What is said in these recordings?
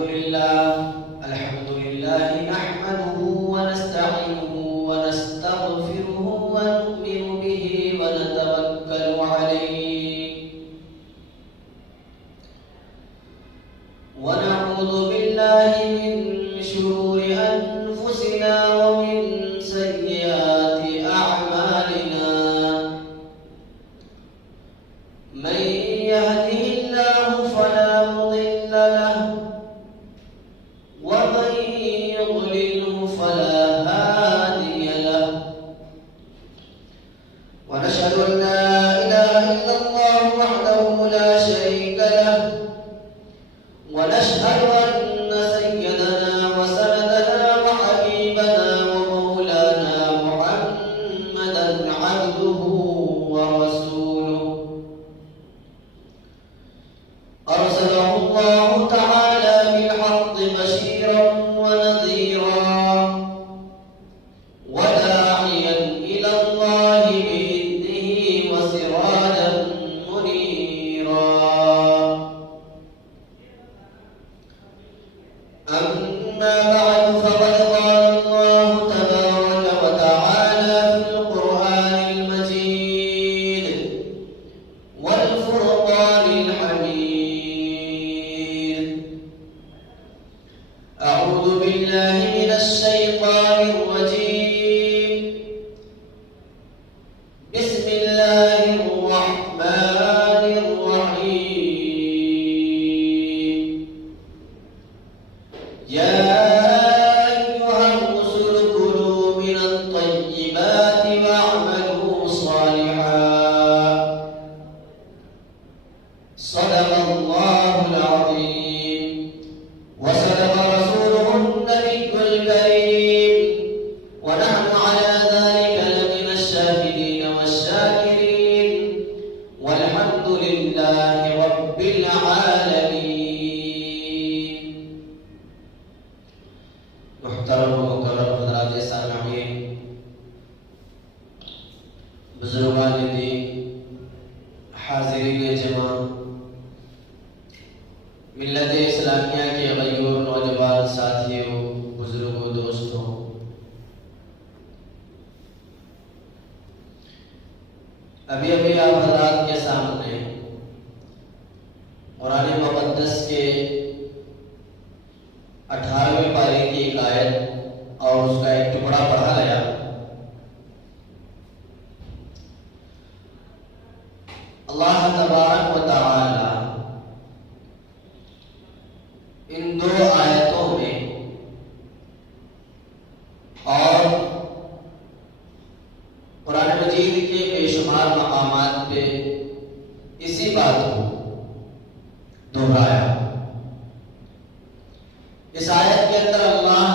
الحمد لله نحمده ونستعينه ونستغفره ونؤمن به ونتوكل عليه ونعوذ بالله من شرور أنفسنا ومن سيئات أعمالنا من يهده الله فلا مضل له ومن يضلله فلا هادي له ونشهد أن لا إله إلا الله وحده لا شريك له ونشهد أن سيدنا وسندنا وحبيبنا ومولانا محمدا عبده ورسوله أرسله الله تعالى بالحق بشيرا ونذيرا وداعيا إلى الله بإذنه وسراجا منيرا أما بعد فقد قال الله تبارك وتعالى في القرآن المجيد والفرقان الحميد أعوذ بالله من الشيطان الرجيم بسم الله الرحمن الرحيم يا أيها الرسل كلوا من الطيبات واعملوا صالحا صدق الله العظيم وصدق رسوله النبي الكريم ونحن على ذلك لمن الشاهدين والشاكرين والحمد لله رب العالمين. محترم و مکرم حضرات سامعین، بزرگان دین، حاضرین جمع، ملت اسلامیہ کے غیور نوجوان ساتھیوں، بزرگوں، دوستوں، ابھی آپ حضرات کے سامنے قرآن مقدس کے 18ویں پارے کی ایک آیت اور اس کا ایک ٹکڑا پڑھا گیا. اللہ تبارک و تعالی ان دو آیتوں میں اور قرآن مجید کے بے شمار مقامات پہ اسی بات کو دہرایا. اس آیت کے اندر اللہ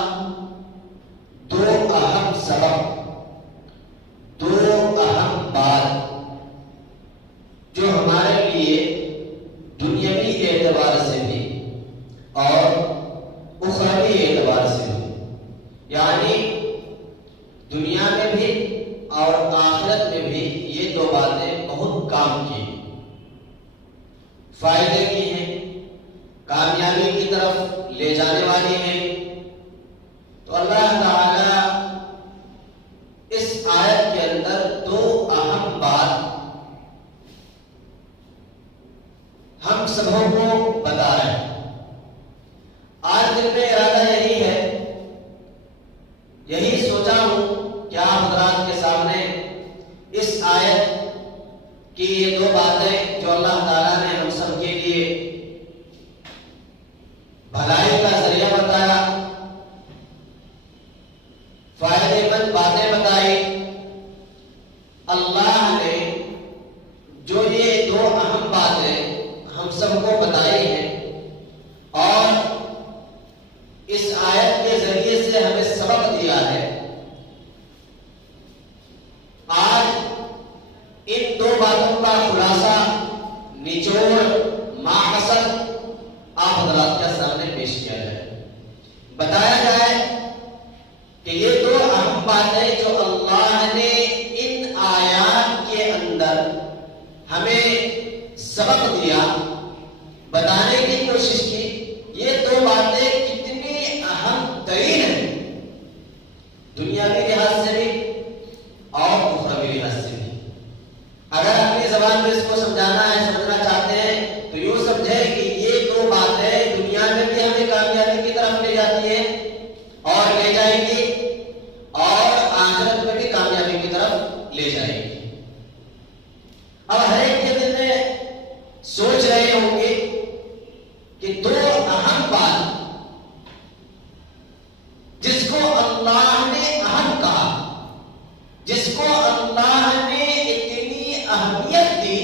دو اہم سبق، دو اہم بات جو ہمارے لیے دنیاوی اعتبار سے بھی اور اخروی اعتبار سے بھی، یعنی دنیا میں بھی اور آخرت میں بھی یہ دو باتیں بہت کام کی، فائدے کی ہیں، کامیابی کی طرف لے جانے والی ہیں. تو اللہ تعالی اس آیت کے اندر دو اہم بات ہم سبوں کو بتا رہے ہیں. آج دل میں ارادہ یہی ہے، یہی سوچا ہوں کہ آپ حضرات کے سامنے اس آیت کی یہ دو باتیں جو اللہ تعالیٰ نے ہم سب کے لیے بھلائی کا ذریعہ بتایا، فائدے مند باتیں بتائی، اللہ نے جو یہ دو اہم باتیں ہم سب کو بتائی ہیں اور اس آیت کے ذریعے سے ہمیں سبق دیا ہے، آج ان دو باتوں کا خلاصہ، نچوڑ، ماحصل آپ حضرات کے سامنے پیش کیا جائے، بتایا جائے کہ یہ دو اہم باتیں جو اللہ نے ان آیات کے اندر ہمیں سبق دیا، بتانے کی کوشش کی، یہ دو باتیں میں اس کو سمجھانا ہے، سمجھنا چاہتے ہیں تو یوں سمجھیں کہ یہ دو باتیں دنیا میں بھی ہمیں کامیابی کی طرف لے جاتی ہیں اور لے جائیں گی، اور آخرت میں بھی کامیابی کی طرف لے جائیں گی۔ اب ہر ایک کے دل میں سوچ رہے ہوں گے کہ دو اہم بات جس کو اللہ نے اہم کہا، جس کو اللہ نے اتنی اہمیت دی،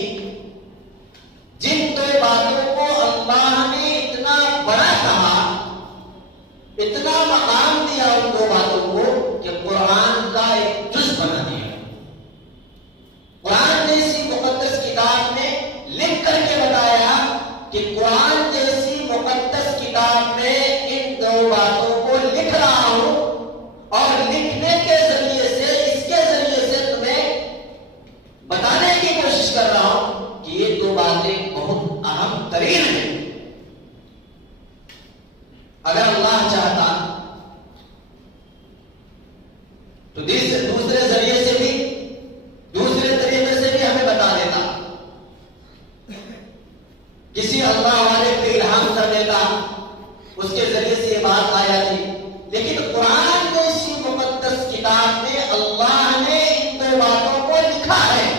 جن دو باتوں کو اللہ نے اتنا بڑا کہا، اتنا مقام دیا ان دو باتوں کو کہ قرآن کا ایک جز بنا دیا۔ قرآن جیسی مقدس کتاب نے لکھ کر کے بتایا کہ قرآن جیسی مقدس کتاب میں ان دو باتوں کو لکھ رہا ہوں، اور لکھنے کے ذریعے سے، اس کے ذریعے سے تمہیں بتانے کی کوشش کر رہا ہوں کہ یہ دو باتیں بہت اہم ترین ہیں۔ اگر اللہ چاہتا تو دوسرے ذریعے سے بھی، دوسرے طریقے سے بھی ہمیں بتا دیتا، کسی اللہ والے پہ الہام کر دیتا، اس کے ذریعے سے یہ بات آ جاتی۔ لیکن قرآن جیسی مقدس کتاب میں اللہ نے ان دو باتوں کو لکھا ہے،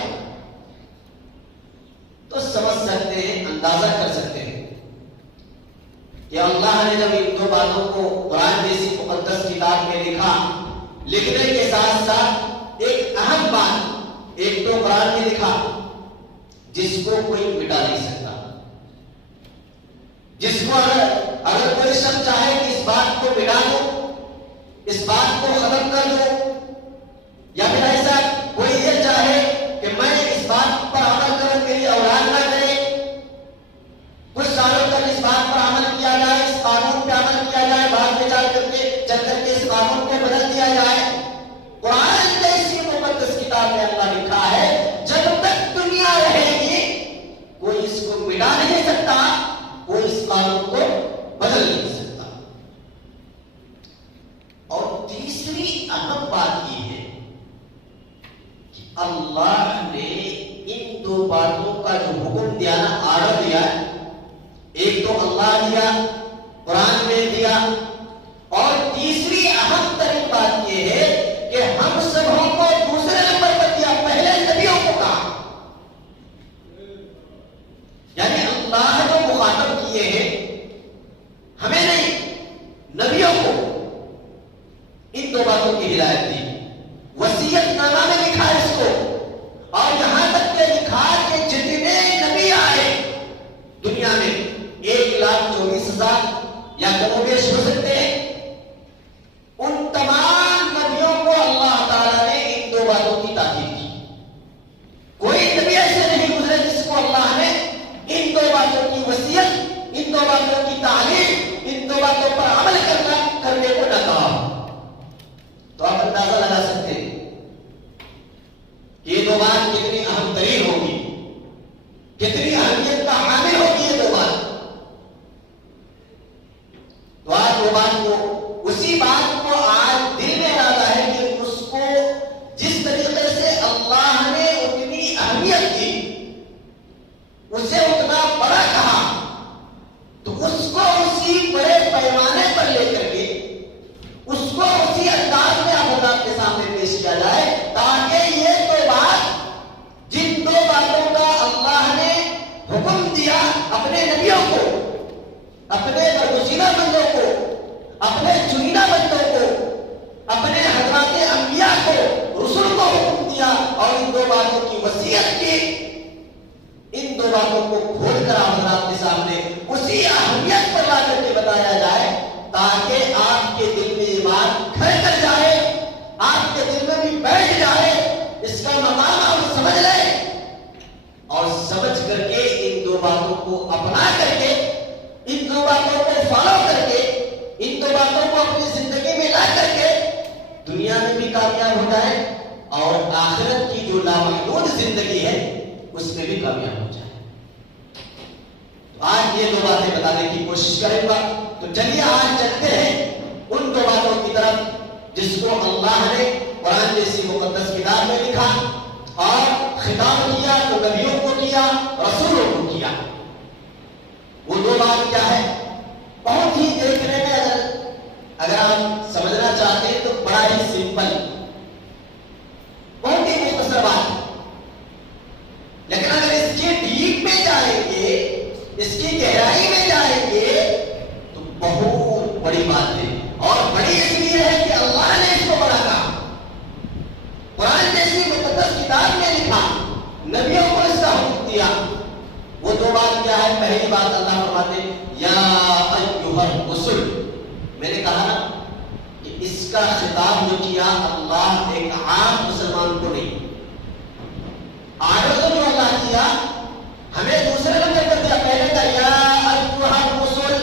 تو سمجھ سکتے ہیں، اندازہ کر سکتے ہیں کہ اللہ نے جب ان دو باتوں کو قرآن جیسی مقدس کتاب میں لکھا، لکھنے کے ساتھ ساتھ ایک اہم بات ایک تو قرآن میں لکھا جس کو کوئی مٹا نہیں سکتا، جس کو اگر کوئی شخص چاہے کہ اس بات کو مٹا دو، اس بات کو ختم کر دو، یا پھر ایسا کوئی یہ چاہے کہ میں اس بات پر عمل کروں، میری اولاد نہ کرے، کچھ سالوں تک اس بات پر عمل کیا جائے، اس قانون پہ عمل کیا جائے، بعد میں چل کر کے اس قانون کو بدل دیا جائے، قرآن جیسی مقدس کتاب میں اللہ لکھا ہے جب تک دنیا رہے گی کوئی اس کو مٹا نہیں سکتا، کوئی اس قانون کو بدل نہیں سکتا۔ اور تیسری اہم بات یہ ہے کہ اللہ نے ان دو باتوں کا جو حکم دیا نا، آرڈر دیا، ایک تو اللہ دیا، قرآن میں دیا، اور تیسری اہم ترین بات یہ ہے کہ ہم سبوں کو دوسرے نمبر پر دیا، پہلے نبیوں کو کہا، یعنی اللہ جو مخاطب کیے ہیں ہمیں نہیں، نبیوں کو ان دو باتوں کی ہدایت دی، وصیت نامہ میں لکھا ہے اس کو، اور یہاں تک کہ لکھا کہ جتنے نبی آئے دنیا میں 1,24,000 یا کم و بیش ہو سکتے ہیں، ان تمام نبیوں کو اللہ تعالیٰ نے ان دو باتوں کی تاکید کی۔ کوئی نبی ایسے نہیں گزرے جس کو اللہ نے ان دو باتوں کی وصیت، ان دو باتوں کی تعلیم، ان دو باتوں پر عمل کرنے کو نہ کہا۔ تو آپ اندازہ لگا سکتے ہیں کہ یہ دو بات کتنی اہم ترین ہوگی، کتنی اہمیت کا حامل ہوگی یہ دو بات۔ تو آج وہ بات کو، اسی بات کو آج دل میں ارادہ ہے کہ اس کو جس طریقے سے اللہ نے اتنی اہمیت دی، اسے اتنا بڑا کہا، تو اس کو اسی بڑے پیمانے پر لے کر کے، اس کو اسی انداز میں آپ کے سامنے پیش کیا جائے، تاکہ یہ دو بات، جن دو باتوں کا اللہ نے حکم دیا اپنے نبیوں کو، اپنے برگزیدہ بندوں کو، اپنے چنیدہ بندوں کو، اپنے حضرات انبیاء کو، رسول کو حکم دیا، اور ان دو باتوں کی وصیت کی، ان دو باتوں کو کھول کر حضرات کے سامنے اسی اہمیت پر لا کر کے بتایا جائے، تاکہ آپ کے دل میں یہ بات گھر کر جائے، آپ کے دل میں بھی بیٹھ جائے، اس کا مقام آپ سمجھ لیں، اور سمجھ کر کے ان دو باتوں کو اپنا کر کے، ان دو باتوں کو فالو کر کے، ان دو باتوں کو اپنی زندگی میں لا کر کے دنیا میں بھی کامیاب ہو جائے، اور آخرت کی جو لامحدود زندگی ہے اس میں بھی کامیاب ہو جائے۔ تو آج یہ دو باتیں بتانے کی کوشش کروں گا، تو چلیے آج چلتے ہیں ان دو باتوں کی طرف جس کو اللہ نے قرآن جیسی مقدس کتاب میں لکھا، اور خطاب کیا تو نبیوں کو کیا، رسولوں کو کیا۔ وہ دو بات کیا ہے؟ بہت ہی دیکھنے میں اگر ہم سمجھنا چاہتے ہیں تو بڑا ہی سمپل، بہت ہی مختصر بات ہے، لیکن اگر اس کے ڈیپ میں جائیں گے، اس کی گہرائی میں جائیں گے تو بہت بڑی بات ہے، اور بڑی اس لیے ہے کہ اللہ نے اس کو بڑا کہا، قرآن جیسی مقدس کتاب میں لکھا، نبیوں کو اس کا حکم دیا۔ وہ دو بات کیا ہے؟ پہلی بات اللہ فرماتے ہیں یا ایھا الرسل، میں نے کہا نا کہ اس کا خطاب جو کیا اللہ ایک عام مسلمان کو نہیں، آرڈر جو اللہ کیا ہمیں دوسرے نمبر پر دیا، پہلے کا یا ایھا الرسل،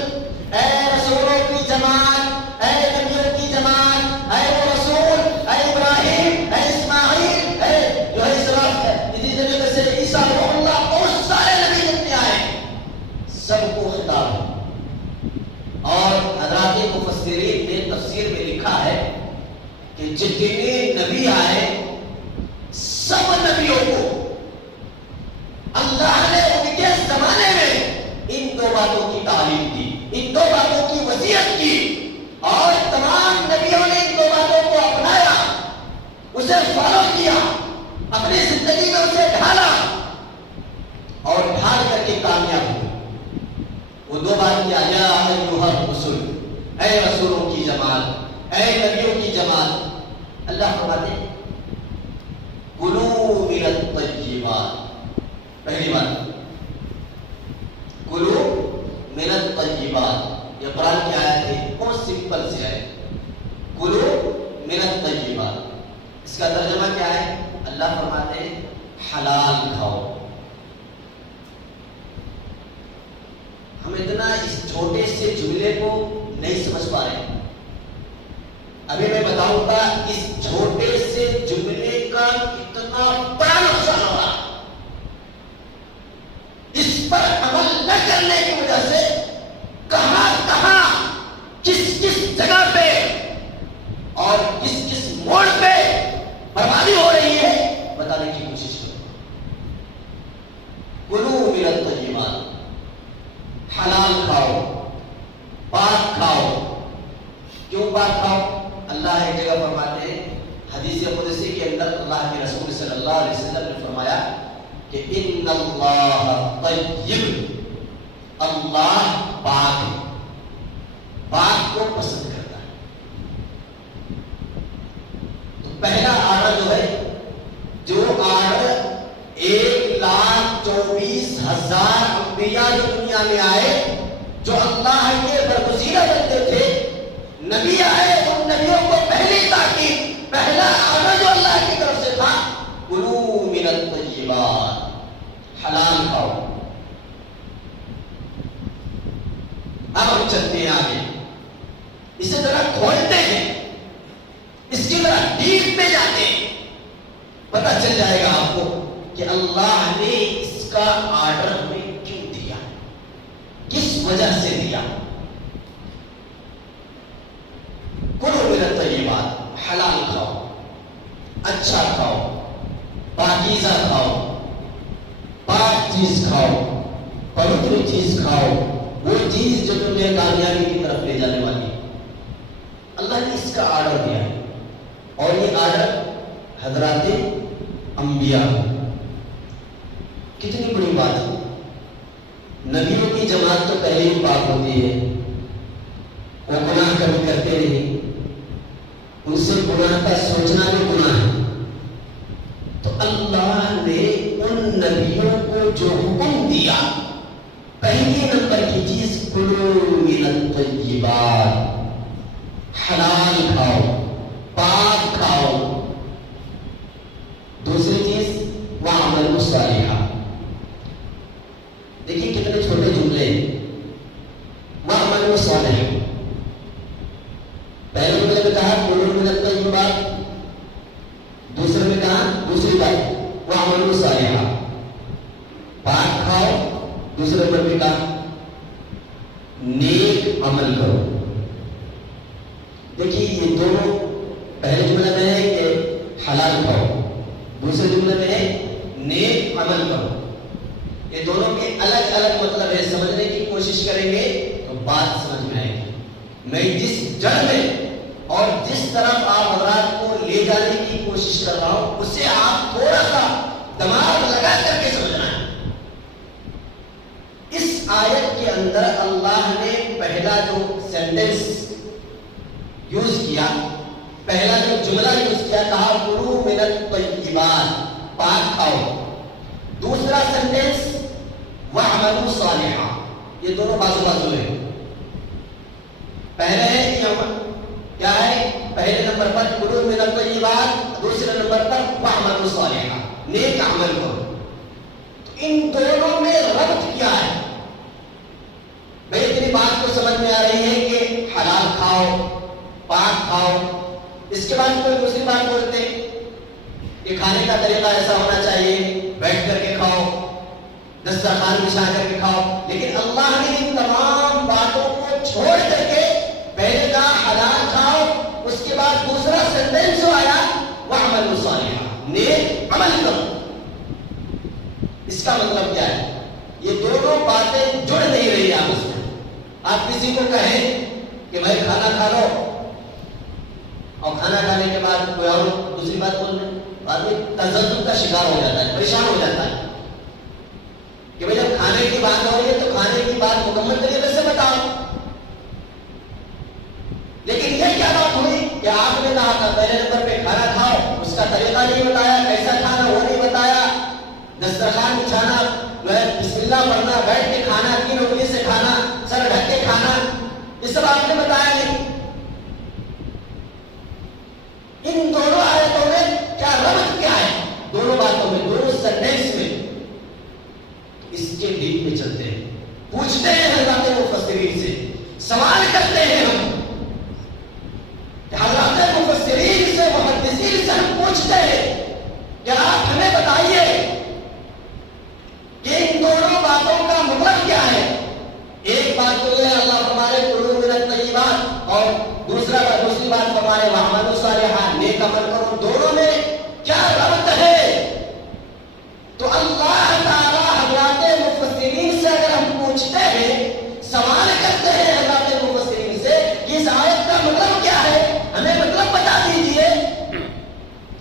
اے رسولوں کی جماعت، اے نبیوں کی جماعت، اے وہ رسول، اے ابراہیم، اے اسماعیل، اے جو ہے اسراف ہے اسی طریقے سے عیسیٰ روح اللہ، بہت سارے نبی جتنے آئے سب کو خطاب ہے۔ اور حضرات مفسرین نے تفسیر میں لکھا ہے کہ جتنے نبی آئے سب نبیوں کو اللہ نے ان کے زمانے میں ان دو باتوں کی تعلیم دی، ان دو باتوں کی وصیت کی، اور تمام نبیوں نے ان دو باتوں کو اپنایا، اسے فالو کیا، اپنی زندگی میں اسے ڈھالا اور ڈھال کر کے کامیاب ہوئے۔ وہ دو بات کیا یا ایھا الرسل، اے رسولوں کی جماعت، اے نبیوں کی جماعت۔ اللہ فرماتے ہیں کلوا من الطیبات، پہلی بات کلوا من الطیبات، یہ قرآن کی آیت ہے، بہت سمپل سی ہے، کلوا من الطیبات، اس کا ترجمہ کیا ہے؟ اللہ فرماتے ہیں حلال کھاؤ۔ ہم اتنا اس چھوٹے سے جملے کو نہیں سمجھ پا رہے، ابھی میں بتاؤں گا اس چھوٹے سے جملے کا کتنا بڑا نقصان ہو رہا، اس پر عمل نہ کرنے کی وجہ سے کہاں کہاں کس کس جگہ پہ اور کس کس موڑ پہ بربادی ہو رہی ہے بتانے کی کوشش کرو۔ کلوا من الطیبات، حلال کھاؤ، پاک کھاؤ۔ کیوں پاک کھاؤ؟ اللہ ایک جگہ فرماتے ہیں حدیث قدسی کے اندر، اللہ کے رسول صلی اللہ علیہ وسلم نے فرمایا کہ ان اللہ طیب، اللہ پاک ہے، پاک کو پسند کرتا ہے۔ تو پہلا آرڈر جو ہے، جو آرڈر 1,24,000 انبیاء جو دنیا میں آئے، جو اللہ کے برگزیدہ بندے تھے، نبی آئے، ان نبیوں کو پہلی تاکید، پہلا آرڈر جو اللہ کی طرف سے تھا کلوا من الطیبات، حلال کھاؤ۔ اب ہم چلتے ہیں آگے، اسے ذرا کھولتے ہیں، اس کی ذرا ڈیپ میں جاتے ہیں، پتہ چل جائے گا آپ کو کہ اللہ نے اس کا آرڈر ہمیں کیوں دیا، کس وجہ سے دیا۔ کلوا من الطیبات، حلال کھاؤ، اچھا کھاؤ، پاکیزہ کھاؤ، پاک چیز کھاؤ، پوتر چیز کھاؤ، وہ چیز جو تمہیں کامیابی کی طرف لے جانے والی ہے۔ اللہ نے اس کا آرڈر دیا ہے، اور یہ آرڈر حضرات انبیاء، کتنی بڑی بات ہے۔ نبیوں کی جماعت تو پہلے ہی پاک ہوتی ہے، وہ گناہ کبھی کرتے نہیں، ان سے گناہ کا سوچنا بھی گناہ ہے۔ تو اللہ نے ان نبیوں کو جو حکم دیا، پہلی نمبر کی چیز کلوا من الطیبات، حلال کھاؤ، پاک کھاؤ۔ دوسری چیز وَاعْمَلُوا صَالِحًا، دیکھیے کتنے چھوٹے جملے ہیں۔ وَاعْمَلُوا صَالِحًا، پہلے جملے میں کہا کلوا من الطیبات، دوسرے میں کہا دوسری بات وَاعْمَلُوا صَالِحًا، پاک کھاؤ، دوسرے پر بھی کہا نیک عمل کرو۔ دیکھیے یہ دونوں، پہلے جملے میں ہے کہ حلال کھاؤ، دوسرے جملے میں ہے یہ دونوں کے الگ الگ مطلب ہے، سمجھنے کی کوشش کریں گے تو بات سمجھ میں آئے گی۔ میں جس جڑ میں اور جس طرف آپ حضرات کو لے جانے کی کوشش کر رہا ہوں اسے آپ تھوڑا سا دماغ لگا کر کے سمجھنا ہے۔ اس آیت کے اندر اللہ نے پہلا جو سینٹنس یوز کیا، پہلا جو جملہ یوز کیا، کہا کلوا من الطیبات، پاک کھاؤ۔ دوسرا سینٹنس وَاعْمَلُوا صَالِحًا، یہ دونوں بازو بازو ہیں۔ پہلے ہے کیا ہے؟ پہلے نمبر پر کلوا من الطیبات، دوسرے نمبر پر وَاعْمَلُوا صَالِحًا، نیک عمل کرو۔ ان دونوں میں ربط کیا ہے؟ بھئی اتنی بات کو سمجھ میں آ رہی ہے کہ حلال کھاؤ، پاک کھاؤ، اس کے بعد کوئی دوسری بات بولتے ہیں کہ کھانے کا طریقہ ایسا ہونا چاہیے، بیٹھ کر کے کھاؤ، دسترخوان بچھا کر کے کھاؤ۔ لیکن اللہ نے ان تمام باتوں کو چھوڑ کر کے پہلے کہا حلال کھاؤ، اس کے بعد دوسرا سینٹنس جو آیا وَاعْمَلُوا صَالِحًا، نیک عمل کرو۔ اس کا مطلب کیا ہے؟ یہ دونوں باتیں جڑ نہیں رہی آپس میں۔ آپ کسی کو کہیں کہ بھائی کھانا کھا لو، اور کھانا کھانے کے بعد کوئی اور دوسری بات بول رہے، آدمی تذبذب کا شکار ہو جاتا ہے، پریشان ہو جاتا ہے کہ بھائی جب کھانے کی بات ہو رہی ہے تو کھانے کی بات مکمل طریقے سے بتاؤ۔ لیکن یہ کیا بات ہوئی کہ آپ نے کہا تھا پہلے نمبر پہ کھانا کھاؤ، اس کا طریقہ نہیں بتایا، کیسا کھانا وہ نہیں بتایا، دسترخوان بچھانا، بسم اللہ پڑھنا، بیٹھ کے کھانا، 3 انگلی سے کھانا، سر ڈھک کے کھانا، یہ سب آپ نے بتایا نہیں۔ ان دونوں آیتوں میں کیا ربط کیا ہے؟ دونوں باتوں میں، دونوں سینٹنس میں، اس کے ڈیپ میں چلتے ہیں، پوچھتے ہیں حضرات مفسرین سے، سوال کرتے ہیں ہم کہ حضرات مفسرین سے، محدثین سے ہم پوچھتے ہیں کہ آپ ہمیں بتائیے کہ ان دونوں باتوں کا مطلب کیا ہے؟ ایک بات تو یہ اللہ فرمائے کلوا من الطیبات، اور دوسری بات فرمائے وَاعْمَلُوا صَالِحًا، نیک عمل کرو۔ دونوں میں کیا ربط ہے؟ تو اللہ تعالی حضرات مفسرین سے اگر ہم پوچھتے ہیں، سوال کرتے ہیں حضرات مفسرین سے کہ اس آیت کا مطلب کیا ہے، ہمیں مطلب بتا دیجئے،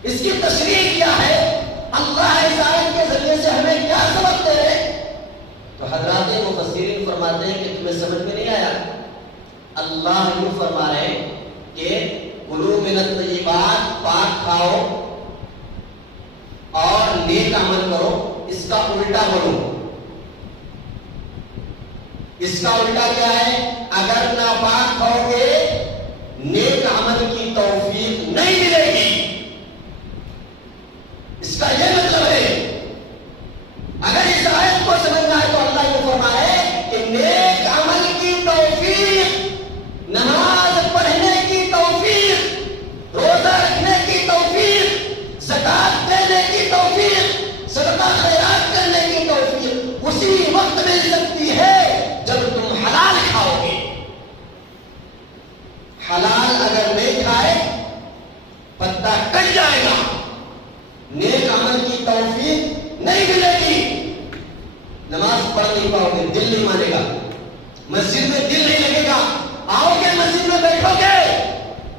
اس کی تشریح کیا ہے، اللہ اس آیت کے ذریعے سے ہمیں کیا سمجھتے ہیں؟ تو حضرات مفسرین فرماتے ہیں کہ تمہیں سمجھ میں نہیں آیا؟ اللہ یوں فرما رہے ہیں کہ کلوا من الطیبات، پاک کھاؤ اور نیک عمل کرو، اس کا الٹا بولو۔ اس کا الٹا کیا ہے؟ اگر ناپاک کھاؤ گے نیک عمل کی توفیق نہیں ملے گی، اس کا یہ مطلب ہے۔ اگر اس آیت کو سمجھنا ہے تو اللہ یہ فرمائے کہ نیک عمل کی توفیق، نماز پڑھنے کی توفیق، روزہ رکھنے کی توفیق، زکات دینے کی توفیق، صدقہ خیرات کرنے کی توفیق اسی وقت مل سکتی ہے جب تم حلال کھاؤ گے۔ حلال اگر نہیں کھائے پتہ کٹ جائے گا، نیک عمل کی توفیق نہیں ملے گی، نماز پڑھ نہیں پاؤ گے، دل نہیں مانے گا، مسجد میں دل نہیں لگے گا، آؤ گے مسجد میں بیٹھو گے،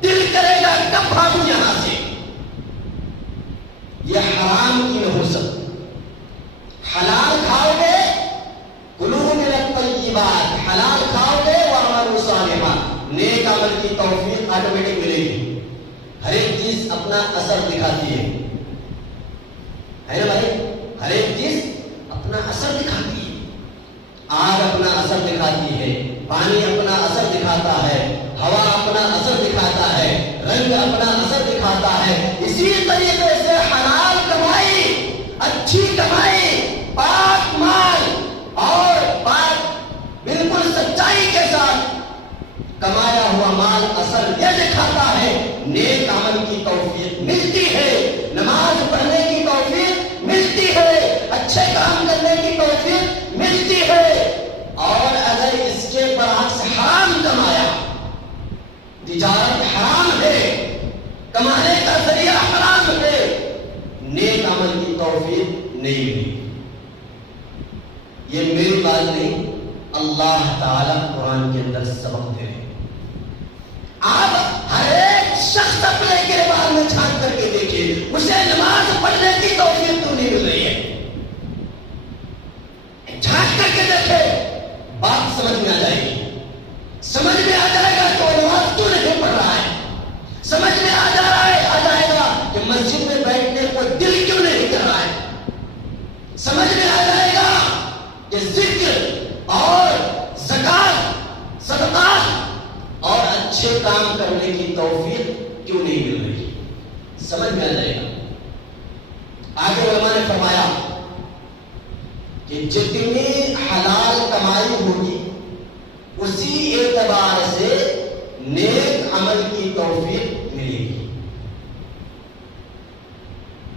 دل کرے گا کب بھاگوں یہاں سے۔ یہ حرام کی نحوست۔ حلال کھاؤ گے کلوا من الطیبات، حلال کھاؤ گے وَاعْمَلُوا صَالِحًا، نیک عمل کی توفیق آٹومیٹک ملے گی۔ ہر ایک چیز اپنا اثر دکھاتی ہے نا بھائی؟ ہر ایک چیز اپنا اثر دکھاتی ہے۔ آگ اپنا اثر دکھاتی ہے، پانی اپنا اثر دکھاتا ہے، ہوا اپنا اثر دکھاتا ہے، رنگ اپنا اثر دکھاتا ہے۔ اسی طریقے سے حلال کمائی، اچھی کمائی، پاک مال اور پاک بالکل سچائی کے ساتھ کمایا ہوا مال اثر یہ دکھاتا ہے، نیک عمل کی توفیق ملتی ہے، نماز پڑھنے کی توفیق ملتی ہے، اچھے کام کرنے کی توفیق ملتی ہے۔ اور اگر اس کے برعکس حرام کمایا، تجارت حرام ہے، کمانے کا ذریعہ حرام ہے، نیک عمل کی توفیق نہیں ملی۔ یہ میری بات نہیں، اللہ تعالیٰ قرآن کے اندر سبق دے رہے ہیں۔ آپ ہر ایک شخص اپنے گریبان میں جھانک کر کے دیکھیے، اسے نماز پڑھنے کی توفیق کیوں نہیں مل رہی ہے؟ جھانک کر کے دیکھے، بات سمجھ میں آ جائے گی۔ سمجھ میں آ جائے گا کہ وہ نماز کیوں نہیں پڑھ رہا ہے، سمجھ میں آ جائے گا کہ مسجد میں بیٹھنے کو دل کیوں نہیں کر رہا ہے، سمجھ میں آ جائے گا کہ ذکر اور زکات، صدقات اور اچھے کام کرنے کی توفیق کیوں نہیں مل رہی، سمجھ میں آ جائے گا۔ آگے علماء نے فرمایا کہ جتنی حلال کمائی ہوگی اسی اعتبار سے نیک عمل کی توفیق ملے گی،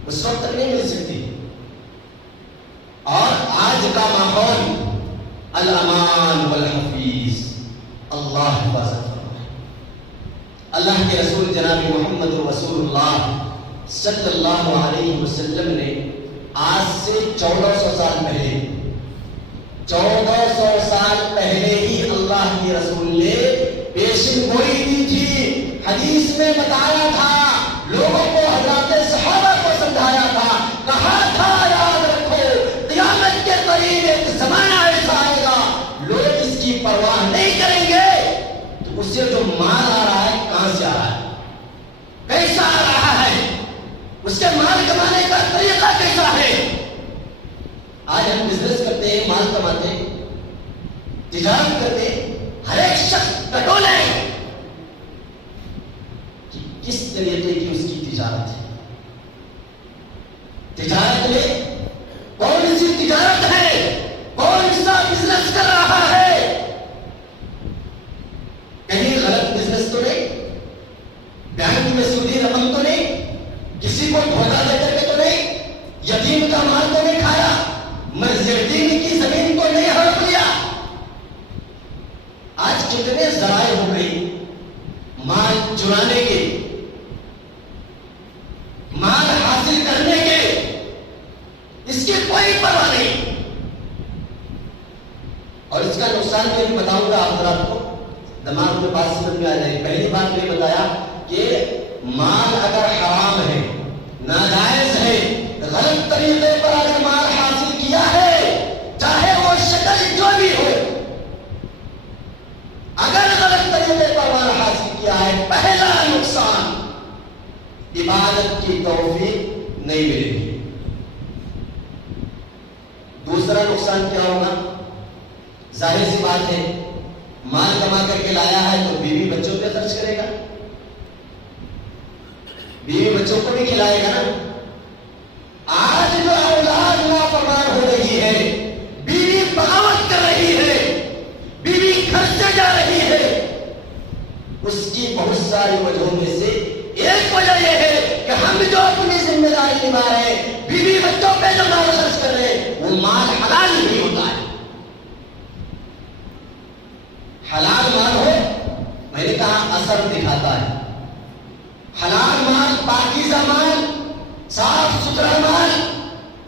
اس وقت تک نہیں مل سکتی۔ اور آج کا ماحول الامان والحفیظ، اللہ حفاظت فرمائے۔ اللہ کے رسول جناب محمد رسول اللہ صلی اللہ علیہ وسلم نے آج سے 1400 سال پہلے، 1400 سال پہلے ہی اللہ کے رسول نے پیشن گوئی دی تھی، حدیث میں بتایا تھا، لوگوں کو حضرات صحابہ کو سمجھایا تھا، کہا تھا یاد رکھو قیامت کے قریب ایک زمانہ ایسا آئے گا لوگ اس کی پرواہ نہیں کریں گے تو اس سے جو مال آ رہا ہے کہاں سے آ رہا ہے، کیسا آ رہا ہے، اس کے مال کمانے کا طریقہ کیسا ہے۔ آج ہم بزنس کرتے ہیں، مال کماتے ہیں، تجارت کرتے ہیں، ہر ایک شخص ٹٹولے کہ کس طریقے کی اس کی تجارت ہے، تجارت میں کون سی تجارت ہے، کون سا بزنس کر رہا ہے، کہیں غلط بزنس تو نہیں، بینک میں سودی رقم تو نہیں، کسی کو دھوکہ دے کر کے تو نہیں، یتیم کا مال تو نہیں کھایا، مسجدین کی زمین کو نہیں ہڑپ لیا۔ آج کتنے ذرائع ہو گئی مال چرانے کے، مال حاصل کرنے کے، اس کی کوئی پرواہ نہیں۔ اور اس کا نقصان میں بھی بتاؤں گا آپ حضرات کو، دماغ میں بات سمجھ میں آ جائے گی۔ پہلی بات میں بتایا کہ مال اگر حرام ہے، ناجائز ہے، غلط طریقے پر اگر مال حاصل کیا ہے، چاہے وہ شکل جو بھی ہو، اگر غلط طریقے پر مال حاصل کیا ہے، پہلا نقصان عبادت کی توفیق نہیں ملے گی۔ دوسرا نقصان کیا ہوگا؟ ظاہر سی بات ہے، مال کما کر کے لایا ہے تو بیوی بچوں پہ خرچ کرے گا، بیوی بچوں کو بھی کھلائے گا نا۔ آج جو اولاد نافرمان ہو رہی ہے، بیوی بغاوت کر رہی ہے، بیوی گھر سے جا رہی ہے، اس کی بہت ساری وجہوں میں سے ایک وجہ یہ ہے کہ ہم جو اپنی ذمہ داری نبھا رہے ہیں، بیوی بچوں پہ جو مال خرچ کر رہے ہیں، وہ مال حلال نہیں ہوتا ہے۔ حلال مال ہو، میں نے کہا اثر دکھاتا ہے، حلال مال، پاکیزہ مال، صاف ستھرا مال،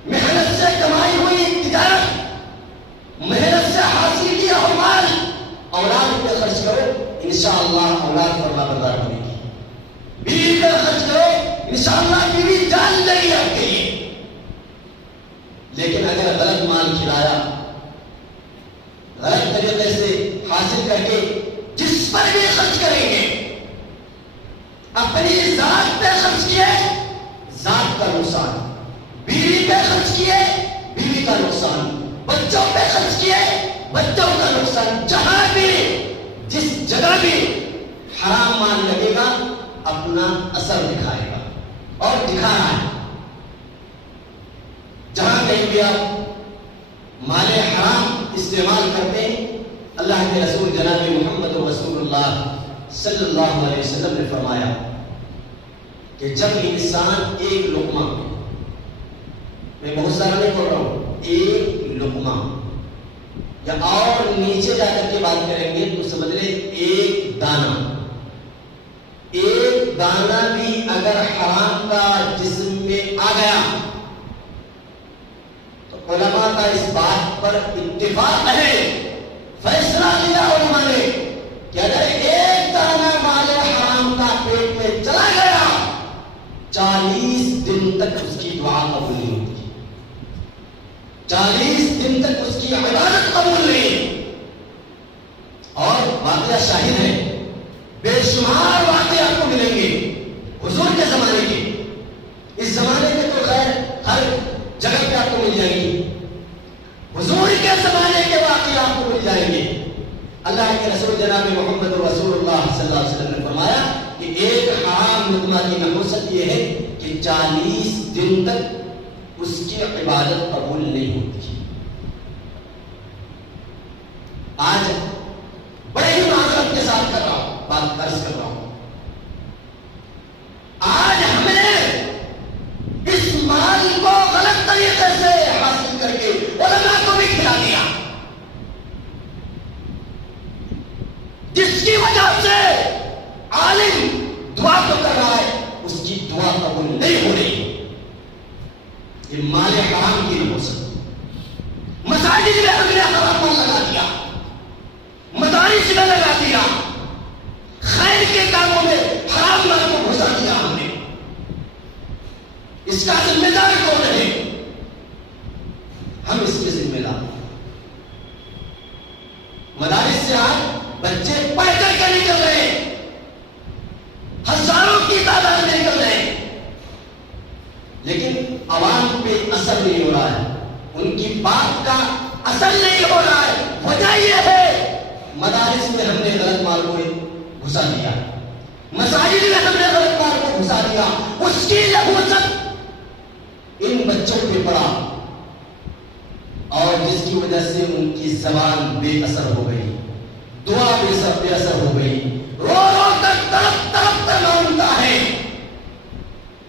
محنت سے کمائی ہوئی تجارت، محنت سے حاصل کیا ہو مال، اولاد پہ خرچ کرو، انشاءاللہ اولاد فرما بردار ہوگی۔ بیوی پہ خرچ کرو، انشاءاللہ بیوی جان لے گی آپ کے لیے۔ لیکن اگر غلط مال کھلایا، غلط طریقے سے حاصل کر کے جس پر بھی خرچ کریں گے، اپنی ذات پہ خرچ کیے، ذات کا نقصان، بیوی پہ خرچ کیے، بیوی کا نقصان، بچوں پہ خرچ کیے، بچوں کا نقصان، جہاں بھی جس جگہ بھی حرام مال لگے گا اپنا اثر دکھائے گا، اور دکھا رہا ہے۔ جہاں کہیں بھی آپ مال حرام استعمال کرتے ہیں، اللہ کے رسول جناب محمد رسول اللہ صلی اللہ علیہ وسلم نے فرمایا کہ جب انسان ایک لقمہ، میں بہت سارا نہیں بول رہا ہوں، ایک لقمہ، یا اور نیچے جا کر کے بات کریں گے تو سمجھ لیں ایک دانہ، ایک دانہ بھی اگر حرام کا جسم میں آ گیا تو علماء کا اس بات پر اتفاق ہے، فیصلہ لیا علماء نے کہ اگر ایک دانہ مال حرام کا پیٹ میں چلا گیا 40 دن تک اس کی دعا قبول نہیں ہوتی، 40 دن تک اس کی عبادت قبول نہیں۔ اور واقعہ شاہد ہے، بے شمار واقعے آپ کو ملیں گے حضور کے زمانے کے، اس زمانے میں تو خیر ہر جگہ پہ آپ کو مل جائیں گی، حضور کے زمانے کے واقعے آپ کو مل جائیں گے۔ اللہ کے رسول جناب محمد رسول اللہ صلی اللہ علیہ وسلم نے فرمایا کہ ایک حرام لقمہ کی نحوست یہ ہے کہ 40 دن تک اس کی عبادت قبول نہیں ہوتی۔ آج بڑے ہی معذرت کے ساتھ کر رہا ہوں، بات عرض کر رہا ہوں، آج ہم نے اس مال کو غلط طریقے سے حاصل کر کے علماء کو بھی کھلا دیا، جس کی وجہ سے عالم دعا تو کر رہا ہے، اس کی دعا قبول نہیں ہو رہی۔ یہ مال حرام کی نحوست، مساجد میں ہم نے حرام مال لگا دیا، مدارس میں لگا دیا، خیر کے کاموں میں حرام مال کو گھسا دیا ہم نے۔ اس کا ذمہ دار کون ہے؟ ہم اس کے ذمہ دار۔ مدارس سے آج بچے پڑھ کر کے نکل رہے ہیں، ہزاروں کی تعداد میں نکل رہے ہیں، لیکن عوام پہ اثر نہیں ہو رہا ہے، ان کی بات کا اثر نہیں ہو رہا ہے۔ وجہ یہ ہے مدارس میں ہم نے غلط مال کو گھسا دیا، مساجد میں ہم نے غلط مال کو گھسا دیا، اس کی لبوست ان بچوں پہ پڑا، اور جس کی وجہ سے ان کی زبان بے اثر ہو گئی، دعا بے اثر ہو گئی، رو رو کر تڑپ تڑپ کر مانگتا ہے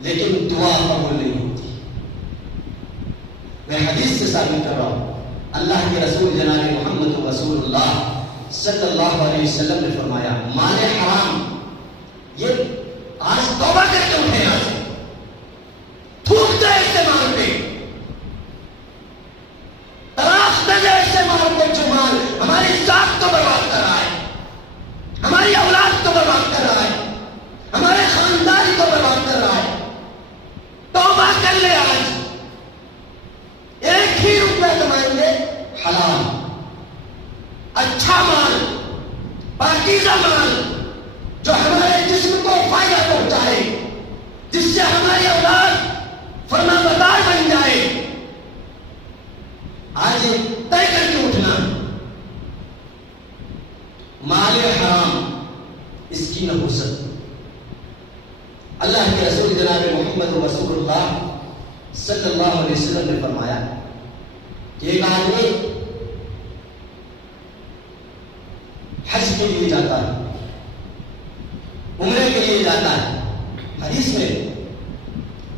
لیکن دعا قبول نہیں ہوتی۔ میں حدیث سے ثابت کر رہا ہوں، اللہ کے رسول جناب محمد رسول اللہ صلی اللہ علیہ وسلم نے فرمایا مال حرام، یہ آج توبہ کر کے اٹھے، یہاں سے تھوک دے استعمال پہ، تراش دے استعمال پہ، جو مال ہماری ذات کو برباد کر رہا ہے، ہماری اولاد کو برباد کر رہا ہے، ہمارے خاندان کو برباد کر رہا ہے۔ توبہ کر لے، آج ایک ہی روپے کمائیں گے حلال، اچھا مال، پاکیزہ مال، جو ہمارے جسم کو فائدہ پہنچائے، جس سے ہماری اولاد فرمانبردار بن جائے۔ آج طے کر کے اٹھنا، مال حرام اس کی نحوست۔ اللہ کے رسول جناب محمد رسول اللہ صلی اللہ علیہ وسلم نے فرمایا کہ ایک آدمی حج کے لیے جاتا ہے، عمرے کے لیے جاتا ہے، حدیث میں،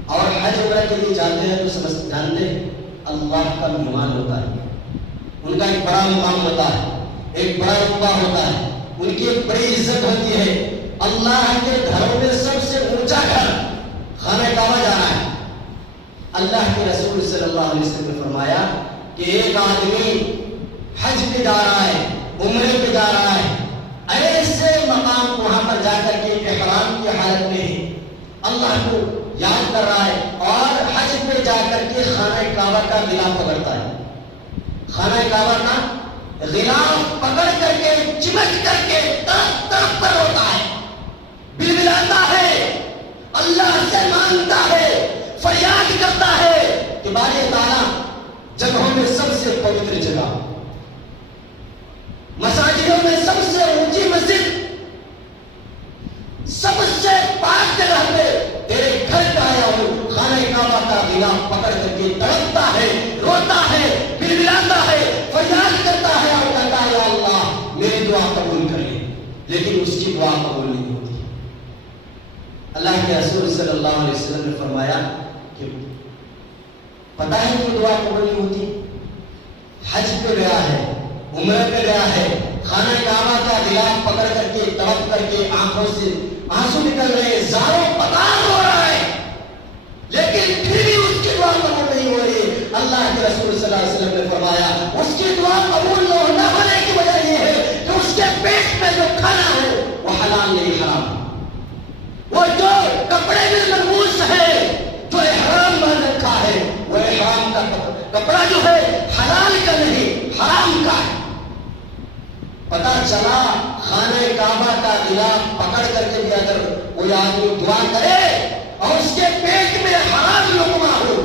اور حج عمرہ کے لیے جاتے ہیں تو جانتے ہیں اللہ کا مہمان ہوتا ہے، ان کا ایک بڑا مقام ہوتا ہے، ایک بڑا رتبہ ہوتا ہے، ان کی ایک بڑی عزت ہوتی ہے۔ اللہ کے گھروں میں سب سے اونچا گھر خانہ کعبہ جانا ہے۔ اللہ کے رسول صلی اللہ علیہ وسلم نے فرمایا کہ ایک آدمی حج پہ جا رہا ہے، عمرے پہ جا رہا ہے، ایسے مقام وہاں پر جا کر کے احرام کی حالت میں اللہ کو یاد کر رہا ہے، اور حج پہ جا کر کے خانہ کعبہ کا غلاف پکڑتا ہے، خانہ کعبہ کا غلاف پکڑ کر کے چمٹ کر کے تڑپ تڑپ کر روتا ہے، بلبلاتا ہے، اللہ سے مانگتا ہے، فریاد کرتا ہے کہ باری تعالیٰ جگہوں میں سب سے پوتر جگہ، مساجدوں میں سب سے اونچی مسجد، سب سے پاک جگہ پہ تیرے گھر کا آیا ہوں، خانہ کعبہ کا غلاف پکڑ کر کے تڑپتا ہے، روتا ہے، بلبلاتا ہے، فریاد کرتا ہے اور کہتا ہے یا اللہ میری دعا قبول کر لے، لیکن اس کی دعا قبول نہیں ہوتی۔ اللہ کے رسول صلی اللہ علیہ وسلم نے فرمایا کہ پتہ ہے کہ دعا قبول نہیں ہوتی، حج پہ گیا ہے، عمرہ پہ گیا ہے، خانہ کعبہ کا غلاف پکڑ کر کے تڑپ کر کے آنکھوں سے آنسو نکل رہے ہیں، زاروں پتار ہو رہا ہے، لیکن پھر بھی اس کی دعا قبول نہیں ہو رہی۔ اللہ کے رسول صلی اللہ علیہ وسلم نے فرمایا اس کی دعا قبول نہ ہونے کی وجہ یہ ہے کہ اس کے پیٹ میں جو کھانا ہے وہ حلال نہیں حرام. وہ جو کپڑے میں ملبوس ہے جو احرام باندھ رکھا ہے وہ احرام کا کپڑا جو ہے حلال کا نہیں حرام کا ہے. پتا چلا خانہ کعبہ کا غلاف پکڑ کر کے بھی اگر کوئی آدمی دعا کرے اور اس کے پیٹ میں حرام لقمہ ہو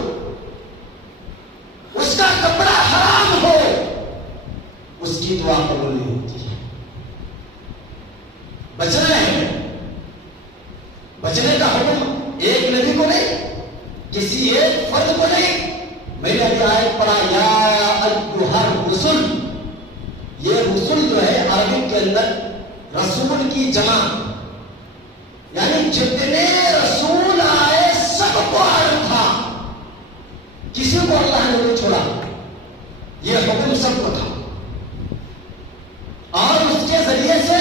اس کا کپڑا حرام ہو اس کی دعا قبول نہیں ہوتی ہے. بچنا ہے. بچنے کا حکم ایک نبی کو نہیں کسی ایک فرد کو نہیں. میں نے ابھی آیت پڑھا یا ایھا الرسل. یہ رسول جو ہے عربی کے اندر رسول کی جمع یعنی جتنے رسول آئے سب کو عالم تھا. کسی کو اللہ نے نہیں چھوڑا. یہ حکم سب کو تھا اور اس کے ذریعے سے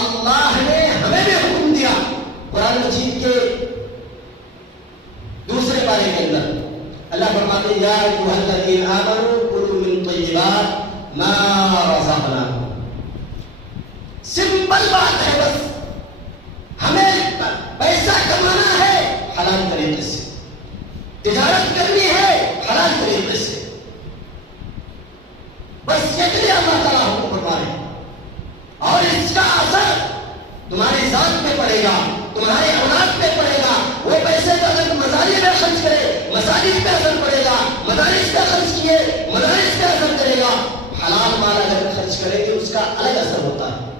اللہ نے ہمیں بھی حکم دیا. قرآن مجید کے دوسرے پارے کے اندر اللہ فرماتے ہیں یا ایھا الذین آمنوا کلوا من طیبات ما رزقناکم. سمپل بات ہے. بس ہمیں پیسہ کمانا ہے حلال طریقے سے. تجارت کرنی ہے حلال طریقے سے. بس یہ لیے اللہ تعالیٰ حکم فرما رہے ہیں اور اس کا اثر تمہاری ذات پہ پڑے گا تمہارے اولاد پہ پڑے گا. وہ پیسے کا اگر مزارع میں خرچ کرے مساجد پہ اثر پڑے گا. مدارس پہ خرچ کیے مدارس پہ اثر کرے گا. حلال مال اگر خرچ کریں گے اس کا الگ اثر ہوتا ہے.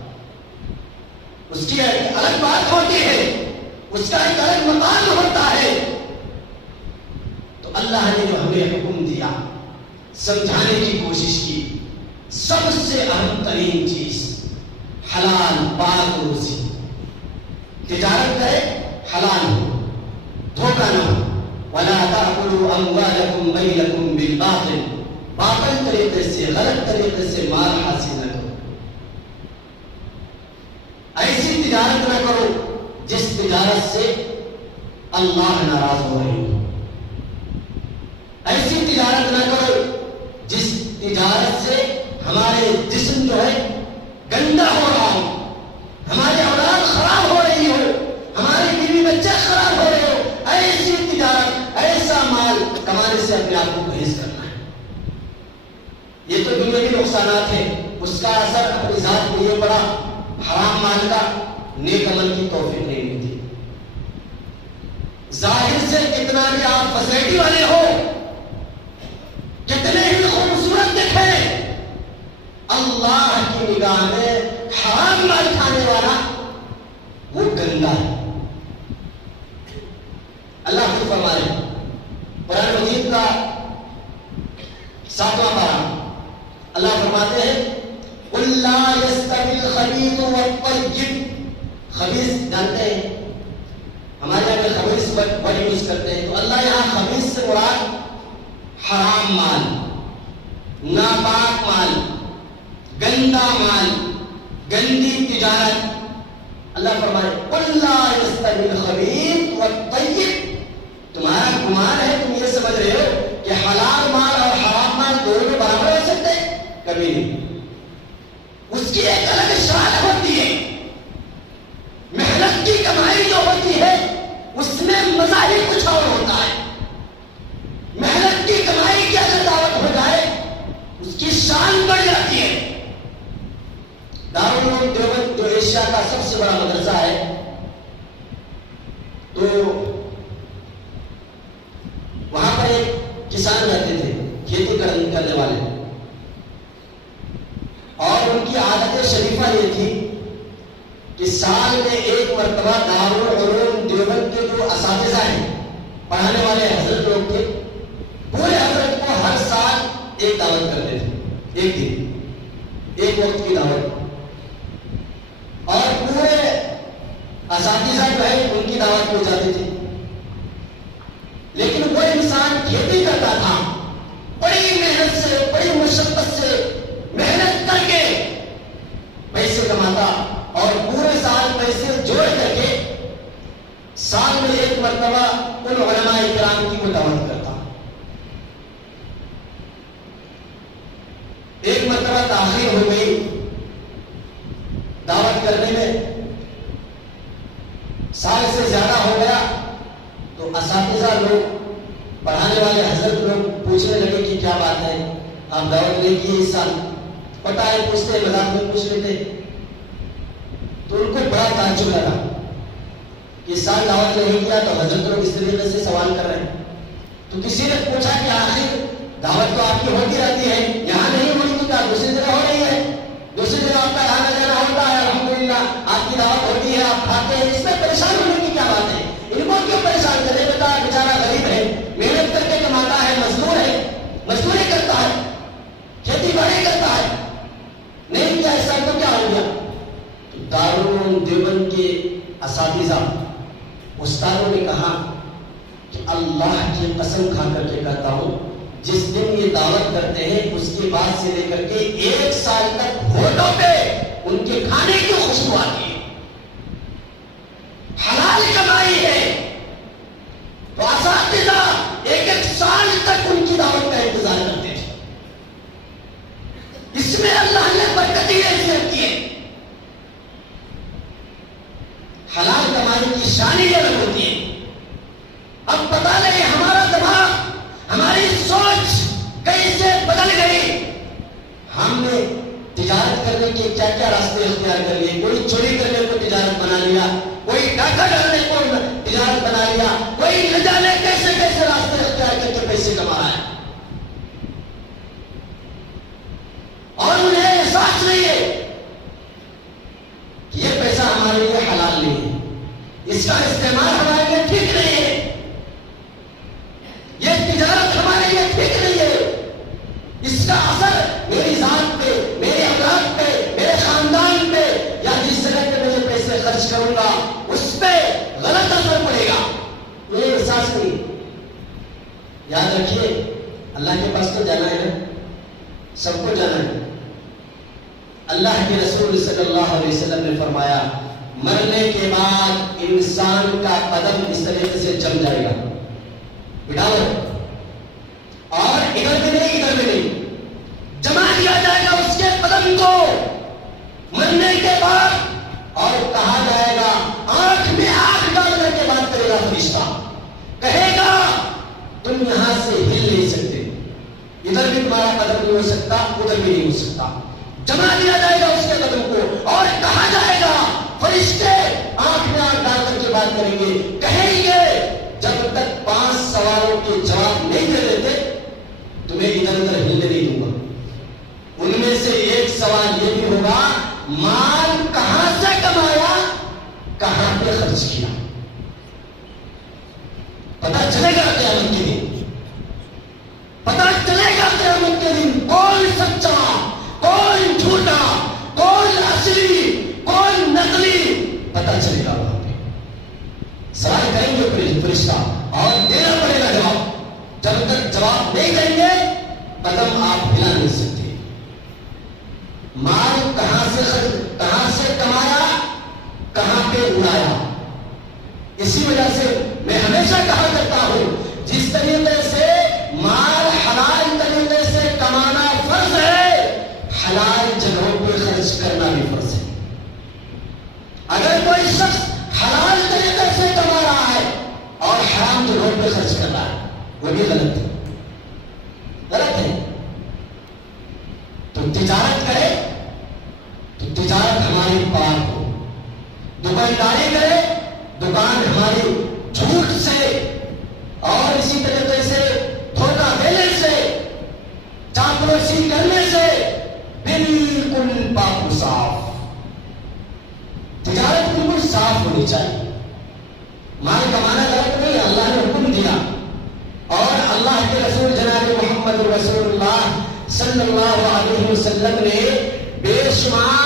اس کی ایک الگ بات ہوتی ہے. اس کا ایک الگ مقام ہوتا ہے. تو اللہ نے جو ہمیں حکم دیا سمجھانے کی کوشش کی سب سے اہم ترین چیز حلال پاک روزی. تجارت کرے حلال ہو دھوکہ نہ ہو. ولا تأكلوا أموالكم بينكم بالباطل. باطل طریقے سے غلط طریقے سے مال حاصل نہ کرو. ایسی تجارت نہ کرو جس تجارت سے اللہ ناراض ہو رہی ہو. ایسی تجارت نہ کرو جس تجارت سے ہمارے جسم جو ہے گندا ہو رہا ہو ہماری اولاد خراب ہو رہی ہو ہماری بیوی بچے خراب ہو رہے ہو. ایسی تجارت ایسا مال کمانے سے اپنے آپ کو پرہیز کرنا ہے. یہ تو دنیاوی نقصانات ہیں. اس کا اثر اپنی ذات کو یہ پڑا حرام مال کا نیک عمل کی توفیق نہیں ملتی. ظاہر سے کتنا بھی آپ فیسلٹی والے ہو کتنے ہی خوبصورت دکھیں اللہ کی نگاہ میں حرام مال کھانے والا وہ گندا ہے. اللہ خود فرما رہے ہیں قرآن مجید کا 7واں پارہ اللہ فرماتے ہیں قل لا يستوي الخبيث والطيب. خبیث جانتے ہیں ہمارے یہاں پہ خبیث ورڈ یوز کرتے ہیں. تو اللہ یہاں خبیث سے مراد حرام مال ناپاک مال گندا مال گندی تجارت. اللہ فرمائے قل لا يستوي الخبيث والطيب. تمہارا گمان ہے تم یہ سمجھ رہے ہو کہ حلال مال اور حرام مال دونوں برابر ہو سکتے ہیں؟ کبھی نہیں. اس کی ایک الگ شان ہوتی ہے. محنت کی کمائی جو ہوتی ہے اس میں مزہ ہی کچھ اور ہوتا ہے. محنت کی کمائی کی اگر دعوت ہو جائے اس کی شان بڑھ جاتی ہے. دارالعلوم دیوبند جو ایشیا کا سب سے بڑا مدرسہ ہے تو وہاں پر ایک کسان رہتے تھے کھیتی کرنے والے اور ان کی عادت شریفہ یہ تھی کہ سال میں ایک مرتبہ دارالعلوم دیوبند کے جو اساتذہ ہیں پڑھانے والے حضرت لوگ تھے پورے حضرت کو ہر سال ایک دعوت کرتے تھے. ایک دن ایک وقت کی دعوت اور پورے اساتذہ جو ہے ان کی دعوت ہو جاتی تھی. لیکن وہ انسان کھیتی کرتا تھا بڑی محنت سے بڑی مشقت سے محنت کر کے پیسے کماتا اور پورے سال پیسے جوڑ کر کے سال میں ایک مرتبہ ان علماء کرام کی وہ دعوت کرتا. تاخیر ہو گئی دعوت کرنے میں، سال سے زیادہ ہو گیا، تو اساتذہ لوگ، پڑھانے والے حضرت لوگ پوچھنے لگے کہ کیا بات ہے، آپ دعوت نہیں کیے اس سال؟ پتہ ہے پوچھتے، مذاق میں پوچھ لیتے، تو ان کو بڑا تعجب لگا کہ اس سال دعوت نہیں کیا تو حضرت لوگ اس طریقے سے سوال کر رہے ہیں۔ تو کسی نے پوچھا کہ آخر دعوت تو آپ کی ہوتی رہتی ہے، یہاں نہیں ہوئی تو کیا دوسری جگہ ہو رہی ہے؟ دوسری جگہ آپ کا آنا جانا ہوتا ہے، الحمدللہ آپ کی دعوت ہوتی ہے، آپ کھاتے ہیں، اس میں پریشان ہونے کی کیا بات ہے؟ ان کو کیوں پریشان کرے؟ بتا بیچارہ غریب ہے، محنت کر کے کماتا ہے، مزدور ہے، مزدوری کرتا ہے، کھیتی باڑی کرتا ہے، نہیں کیا ایسا تو کیا ہو گیا؟ تو دارالعلوم دیوبند کے اساتذہ استادوں نے کہا کہ اللہ کی قسم کھا کر کے کہتا ہوں، جس دن یہ دعوت کرتے ہیں اس کے بعد سے لے کر کے 1 سال تک ہوٹوں پہ ان کے کھانے کی خوشبو آتی ہے، حلال کمائی ہے، تو اساتذہ 1 سال تک ان کی دعوت کا انتظار کرتے تھے۔ اس میں اللہ نے برکتیں رکھی ہے، حلال کمائی کی شان ہی الگ ہوتی ہے۔ اب پتہ نہیں ہمارا دماغ، ہماری سوچ کیسے بدل گئی، ہم نے تجارت کرنے کے کیا کیا راستے اختیار کر لیے، کوئی چوری کرنے کو تجارت بنا لیا، کوئی ڈاکہ ڈالنے کو تجارت بنا لیا، کوئی نہ جانے کیسے کیسے راستے اختیار کر کے پیسے کما رہا ہے، اور انہیں احساس نہیں ہے کہ یہ پیسہ ہمارے لیے حلال نہیں ہے، اس کا استعمال ہمارے لیے ٹھیک نہیں ہے، یہ تجارت ہمارے لیے ٹھیک نہیں ہے، اس کا اثر میری ذات پہ، میرے اولاد پہ، میرے خاندان پہ، یا جس جگہ پہ میں یہ پیسے خرچ کروں گا اس پہ غلط اثر پڑے گا، یہ احساس نہیں۔ یاد رکھیے اللہ کے پاس تو جانا ہے نا، سب کو جانا ہے۔ اللہ کے رسول صلی اللہ علیہ وسلم نے فرمایا مرنے کے بعد انسان کا قدم اس طریقے سے جم جائے گا، بڑھاؤ، اور ادھر بھی نہیں ادھر بھی نہیں، جما دیا جائے گا اس کے قدم کو مرنے کے بعد، اور کہا جائے گا، آنکھ میں آنکھ ڈال کر کے بات کرے گا فرشتہ، کہے گا تم یہاں سے ہل نہیں سکتے، ادھر بھی تمہارا قدم نہیں ہو سکتا، ادھر بھی نہیں ہو سکتا، جما دیا جائے گا اس کے قدم کو، اور کہا جائے گا فرشتے آنکھ میں آنکھ ڈال کر کے بات کریں گے، کہیں گے جب تک 5 سوالوں کے جواب نہیں دے دیتے تمہیں ادھر ادھر ہلنے نہیں دوں گا۔ ان میں سے ایک سوال یہ بھی ہوگا مال کہاں سے کمایا، کہاں پہ خرچ کیا، پتہ چلے گا قیامت کے دن، پتہ چلے گا قیامت کے دن کون سچا، کون جھوٹا، کون اصلی، کون نقلی، پتہ چلے گا وہاں پہ، سوال کریں گے فرشتہ، اور دینا پڑے گا جواب، جب تک جواب نہیں دیں گے قدم آپ ہلا نہیں سکتے۔ مال کہاں سے کمایا، کہاں پہ اڑایا، اسی وجہ سے میں ہمیشہ کہا کرتا ہوں جس طریقے سے مال حلال طریقے سے کمانا فرض ہے، حلال جگہوں پہ خرچ کرنا بھی فرض ہے۔ اگر کوئی شخص حلال طریقے سے کما رہا ہے اور حرام جگہوں پہ خرچ کر رہا ہے وہ بھی غلط ہے، غلط ہے۔ تو تجارت کرے تو تجارت ہماری پاک ہو، دکانداری کرے دکان ہماری جھوٹ سے اور اسی طریقے سے دھوکہ دینے سے، چاپلوسی کرنے سے بالکل پاک و صاف، تجارت بالکل صاف ہونی چاہیے۔ مال کمانا غلط نہیں ہے، اللہ نے حکم دیا، اور اللہ کے رسول جناب محمد رسول اللہ صلی اللہ علیہ وسلم نے بے شمار